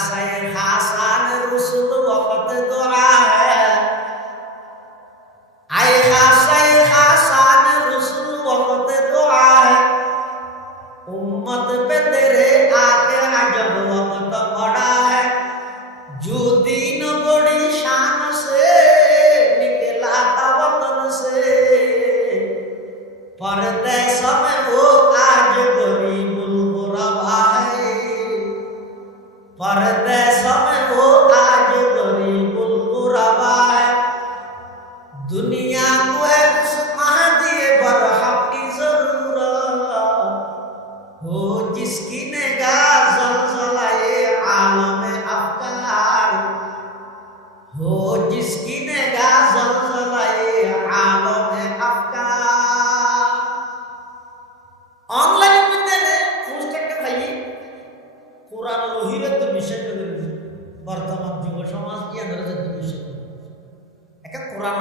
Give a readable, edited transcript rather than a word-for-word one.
शेख हसन रुसुल वक्त दुआ है, आएगा शेख हसन रुसुल वक्त दुआ है, उम्मत पे तेरे आके अजब वक्त पड़ा है, जो दिन बड़ी शान से निकला था वतन से, परदेश में वो आज गरीबुल गुरबा है, परदेश में वो आज गरीबुल गुरबा है। दुनिया को है उस महदी बरहम की जरूरत हो, जिसकी निगाह ज़लज़लाए आलम अफ़कार हो, जिसकी निगाह ज़लज़लाए आलम अफ़कार। অনলাইন বিদ্যালয়ে পুস্তকটা ভাই কোরআন রহিরত বিষয় করে বর্তমান যুব সমাজ কি আন্দোলনের বিষয় একটা কোরআন